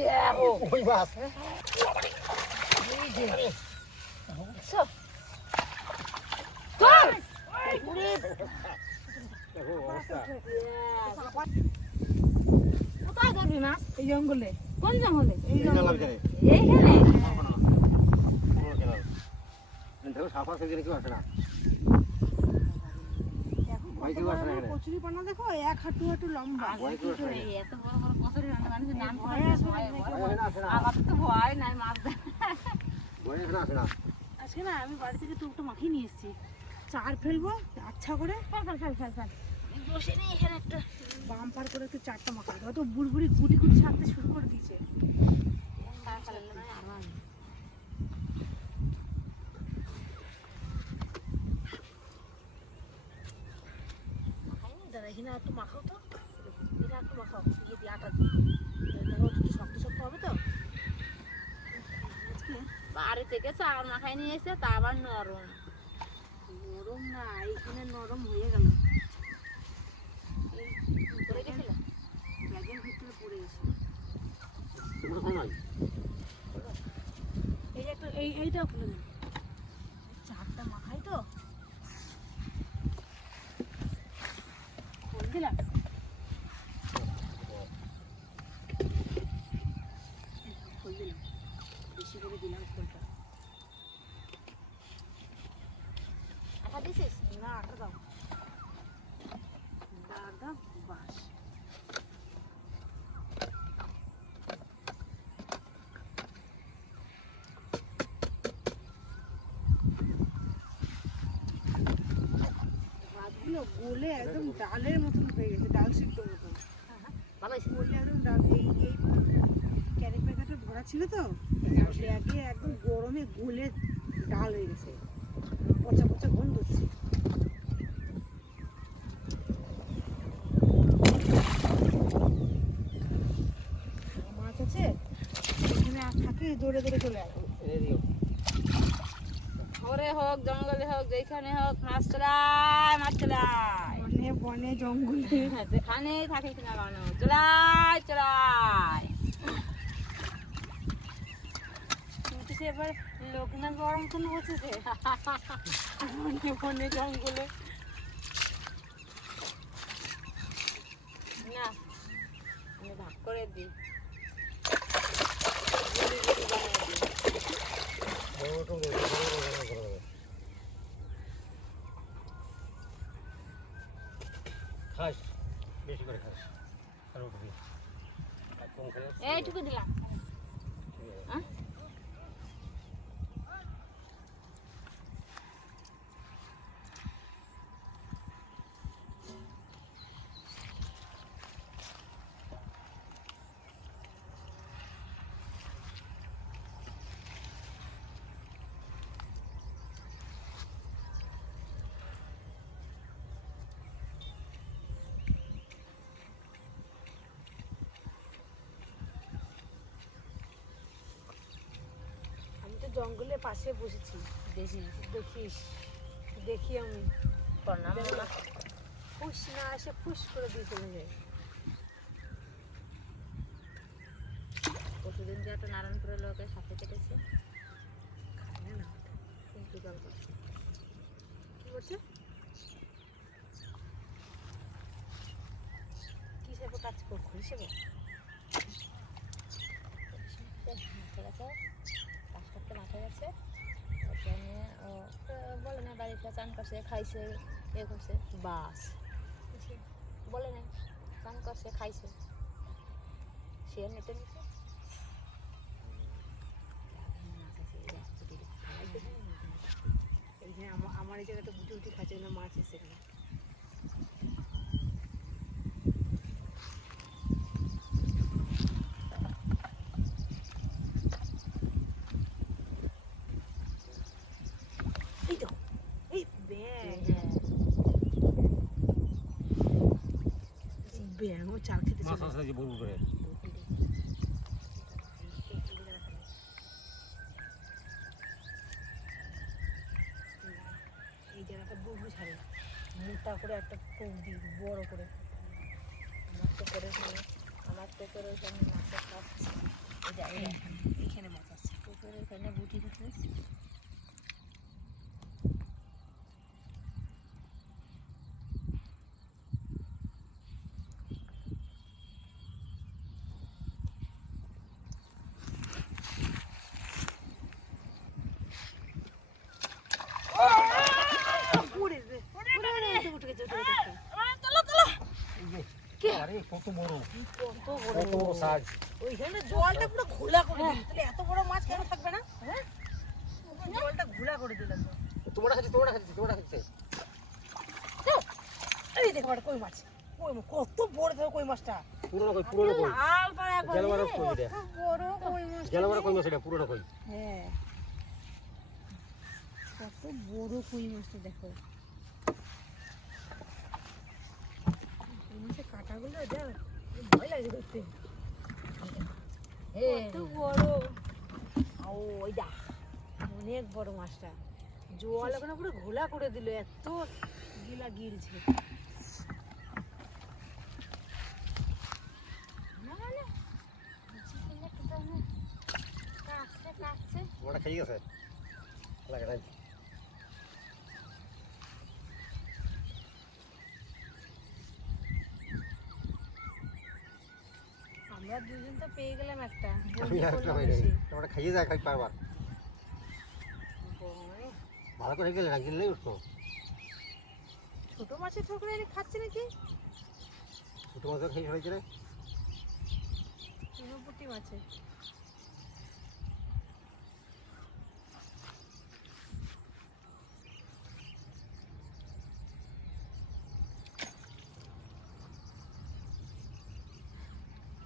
দেখো ওই মাছ এই যে সব চল পুরি দেখো অবস্থা কোথায় ধরবি মাছ এই জঙ্গলে কোন জঙ্গলে এই জঙ্গলের ভিতরে এইখানে দেখো সাপা থেকে কেউ আসে না ভয় কেউ আসে না এখানে কচুরি পানা দেখো এক হাঁটু হাঁটু লম্বা ভয় কেউ আসে না এত বড় বড় কচুরি রান্না মানুষের নাম ভয় আসে না, আসে না আমার তো ভয় নাই মাছ ভয় এখানে আসে না আজকে না আমি বাড়ি থেকে টুকটা মাখিয়ে নিয়ে এসেছি চার ফেলবো আচ্ছা করে ফেল বসে নেই এখানে একটা বাম্পার করে একটু চারটা মাখাবো হয়তো বুড়বুড়ি গুটি গুটি ছাড়তে শুরু করে দিয়েছে দাদা এখানে একটু মাখাও তো এটা একটু মাখাও দিয়ে দিয়ে আটা দিয়ে দেখো একটু শক্ত শক্ত হবে তো আজকে বাড়ি থেকে চাল মাখাই নিয়ে এসে তা আবার নরম নরম না এইখানে নরম হয়ে গেল পড়ে গেছিল ব্যাগের ভিতরে পড়ে গেছে তোমরা সময় এই যে একটু এইটাও খুলে নেই চারটা মাখাই তো খোল দিলাম খোল দিলাম বেশি করে দিলাম খোলটা আটা দিছিস না আটা দাও দাদা বাস ভাতগুলো গলে একদম ডালের মতন হয়ে গেছে ডাল সিদ্ধ মতন ভালো হয়েছে গলে একদম ডাল এই ক্যারি প্যাকেটে ভরা ছিল তো ব্যাগে একদম গরমে গলে ডাল হয়ে গেছে পচা পচা গন্ধ হচ্ছে মাছ আছে এখানে আর থাকে দৌড়ে দৌড়ে চলে আসবে এনে দিও ঘরে হোক জঙ্গলে হোক যেখানে হোক মাছ চলাই বনে বনে জঙ্গলে যেখানে থাকিস না কেন চলাই কিন্তু সে এবার লোকনাথ গরম কোন বসেছে বনে বনে জঙ্গলে না আমি ভাগ করে দিই খাস বেশি করে খাস আর ওটা দিয়ে আর কম খাস এইটুকু দিলাম হ্যাঁ আমি তো জঙ্গলের পাশে বসেছি বেশি দেখিস দেখি আমি প্রণাম ফুস না এসে ফুস করে দিয়ে চলে যায় প্রতিদিন যে একটা নারায়ণপুরের লোকের সাথে কেটেছে খায় না কিন্তু জল করছে কি করছে কি হিসেবে কাজ করছো হিসেবে মাঠে গেছে কাজ করতে মাঠে গেছে ওখানে ও বলে না বাড়িতে চান করছে খাইছে এ করছে বাস বলে না চান করছে খাইছে সে নেটে নিছে এইখানে আমার এই জায়গাটা গুটি গুটি খাচ্ছে না মাছ এসে এখানে এই তো এই ব্যাঙও চাল খেতে মাছ চলে আছে যে বুলবুল করে এই জায়গাটা বুবু ছাড়ে মোটা করে একটা কোপ দিই বড় করে আমার তো করে ওখানে মাছের খাচ্ছে এইখানে মাছ আছে। পুকুরের এখানে বুটি খাচ্ছে। উড়ে রে, উঠে গেছে, উঠে গেছে। আরে কত বড় কত বড়। কত বড় সাইজ। ওইখানে জলটা পুরো ঘোলা করে দিল। তাহলে এত বড় মাছ কেন থাকবে না? হ্যাঁ? জলটা ঘোলা করে দিল তো। তোমরা খাচ্ছি। এই দেখো একটা কই মাছ। কই মাছ কত বড় ধরো কই মাছটা। পুরনো কই লাল পাড়া একবার। জলবারে কই কত এটা বড় কই মাছ। জলবারে কই মাছ এটা পুরনো কই। হ্যাঁ। কত বড় কই মাছটা দেখো। কই মাছের কাঁটাগুলো দাও। ভয় লাগে দেখতে। কত বড়। ও ওই দা অনেক বড় মাছটা। জল ওখানে পুরো ঘোলা করে দিল, এত গিলা গিলছে। না মানে চিকেনটা তো তাহলে কাটছে। ওটা খেয়ে গেছে লাগে নাই। আমরা দুজন তো পেয়ে গেলাম একটা। আমি আর একটা পাইনি। ওটা খাইয়ে যায় খাই পারবার। ভালো করে গেলে না গেলেই উঠতো। ছোট মাছের ঠোকরে খাচ্ছে নাকি? ছোট মাছের খেয়ে ফেলেছে রে। চুনোপুটি মাছের।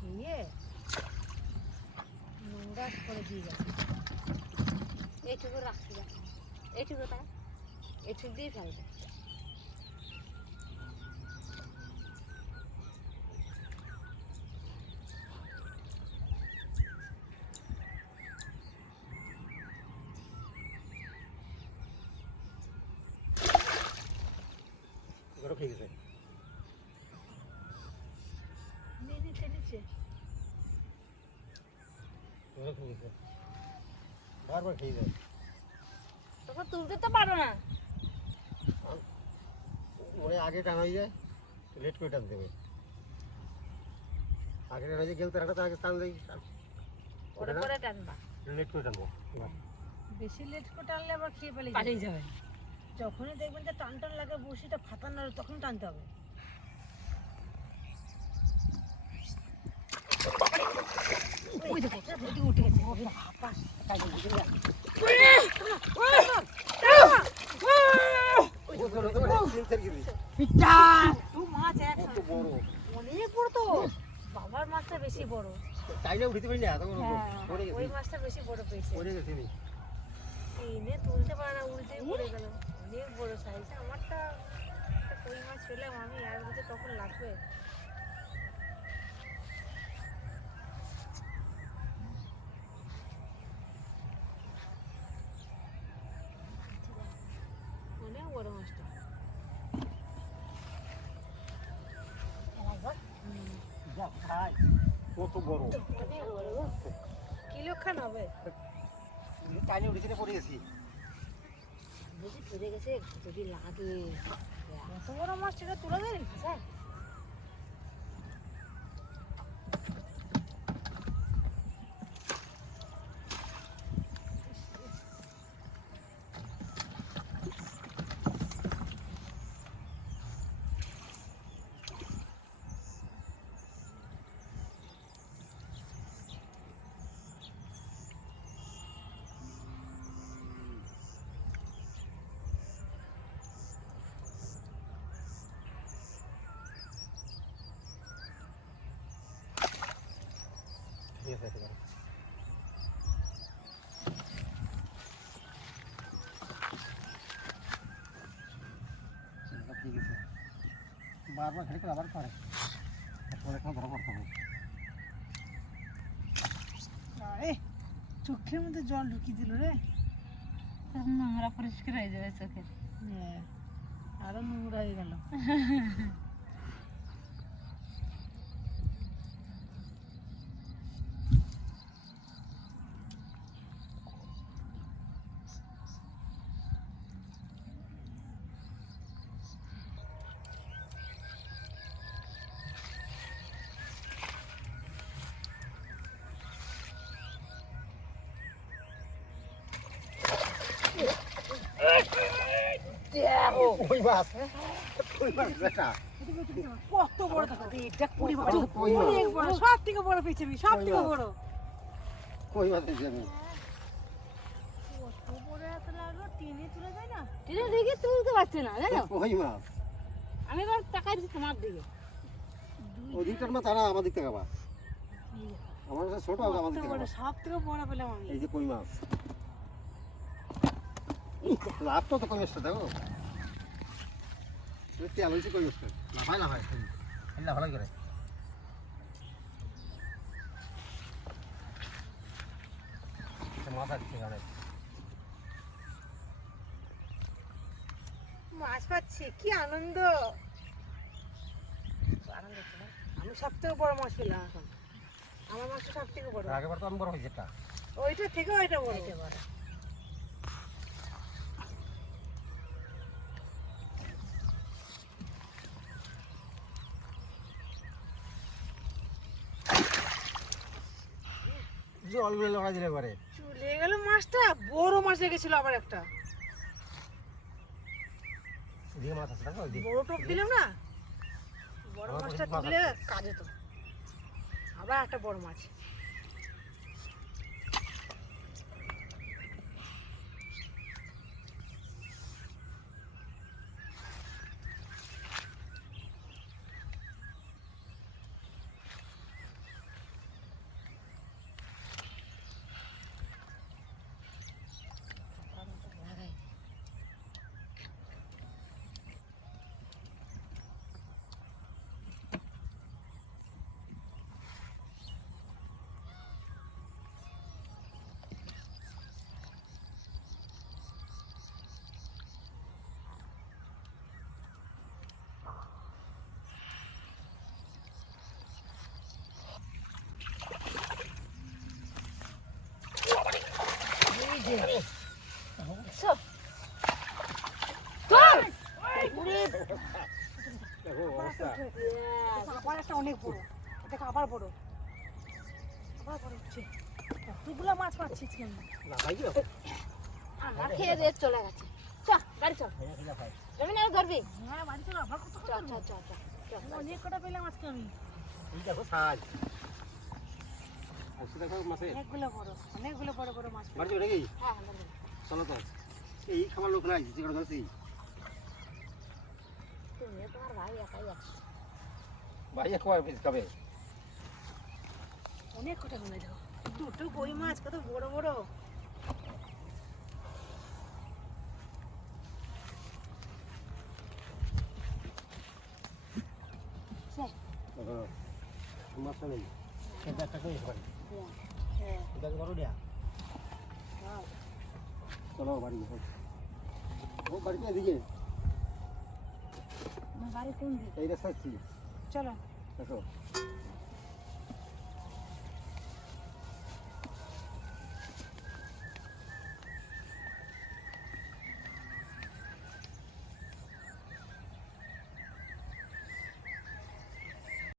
খেয়ে নোংরা করে দিয়ে গেছে। এইটুকু রাখছি দেখো, এইটুকু তাই এইটুকু দিয়ে ফেলবে। ওটা খেয়ে গেছে। নিচে নিচে ওটা খেয়ে গেছে। বারবার খেয়ে যায়। তখন তুলতে তো পারো না। ওরে আগে টানা হয়ে যায়, লেট করে টানতে হবে। আগে টানা হয়ে গেল তার আগে টান দেয়, ওরে করে টানবা। লেট করে টানবো। বেশি লেট করে টানলে আবার খেয়ে ফেলে পালিয়ে যাবে। যখনই দেখবেন যে টান টান লাগে বড়শিটা ফাটানো তখন টানতে হবে। ওই দেখো বড়ি উঠে গেছে। বাস মাছ কত বড় অনেক বড় তো। বাবার মাছটা বেশি বড়। চাইলে উঠতে পারি না, তখন পড়ে ওই গেছি মাছটা বেশি বড় পেয়েছে। পড়ে গেছি আমি। এনে তুলতে পারে না, উল্টে পড়ে গেল। অনেক বড় সাইজ। আমারটা একটা কই মাছ পেলাম আমি, আর বলতে তখন লাগবে। অনেক বড় মাছটা। যা খাই কত বড়। অনেক বড় গো। কিলো খান হবে। চাইলে উঠেছি পড়ে গেছি। বুঝি পড়ে গেছে যদি লাগে। এত বড় মাছ সেটা তুলে দেয় স্যার? ঠিক আছে একেবারে। ঠিক আছে বারবার ঘেটে আবার করে পরে একটা ধরা পড়তে হবে। আরে চোখের মধ্যে জল ঢুকিয়ে দিল রে। নোংরা পরিষ্কার হয়ে যাবে চোখের। হ্যাঁ, আরো নোংরা হয়ে গেল। দেখো কই মাছ কই মাছ বেটা কত বড় দেখো এটা কুড়ি বড় কই মাছ? অনেক বড় সব থেকে বড় পৃথিবী সব থেকে বড় কই মাছ দিছি আমি কত বড় এত লাগলো টেনে তুলে যায় না টিনে দিকে তুলতে পারছে না জানো কই মাছ আমি এবার তাকাই দিচ্ছি তোমার দিকে ওদিকটার মাছ আর আমার দিক থেকে আবার আমার কাছে ছোট আছে আমার দিক কত থেকে বড় আবার। সব থেকে বড় পেলাম আমি এই যে কই মাছ লাভটা তো কই মাছটা দেখো তেল হয়েছে কই মাছটা লাফাই লাফাই করে মাথা দিচ্ছে গানে মাছ পাচ্ছি কি আনন্দ আনন্দ হচ্ছে না আমি সব থেকে বড় মাছ পেলাম এখন আমার মাছটা সব থেকে বড় আগেবার তো আমি বড় হয়েছে এটা ওইটা থেকেও এটা বড় এইটা বড় জলগুলো লড়াই দিলে করে চলে গেল মাছটা বড় মাছ লেগেছিল আবার একটা দিয়ে মাছ আছে দেখো ওইদিকে। বড় টোপ দিলাম না বড় আমার মাছটা মাছ তুলে কাজে তো আবার একটা বড় মাছ সব চল দেখো অবস্থা আবার একটা অনেক বড় এটা আবার বড় আবার বড় হচ্ছে কতগুলো মাছ পাচ্ছিস কেন না ভাই কি আমরা খেয়ে দিয়ে চলে গেছে চল গাড়ি চল যাবি না ধরবি হ্যাঁ বাড়ি চলো আবার কত চল চল চল চল চল অনেক কটা পেলাম আজকে আমি এই দেখো সাজ আর সেটা দেখো মাছে অনেকগুলো বড় বড় মাছ পেলাম। বাড়ি চলে গেই হ্যাঁ হ্যাঁ ধরবি। চলো তো এই খাবার লোক নাই যে করে ধরছি তুমিও তোমার ভাই একাই আছো ভাই এক কয় পিস খাবে অনেক কটা পেলাম দেখো দুটো কই মাছ কত বড় বড় হ্যাঁ মাছটা নেই এটা একটা কই খাবার হ্যাঁ এটা কি ধরো দিয়া হ্যাঁ চলো বাড়ি যাও ও বাড়িতে এদিকে আমার বাড়ি কোন দিকে এই রাস্তা আসছি চলো দেখো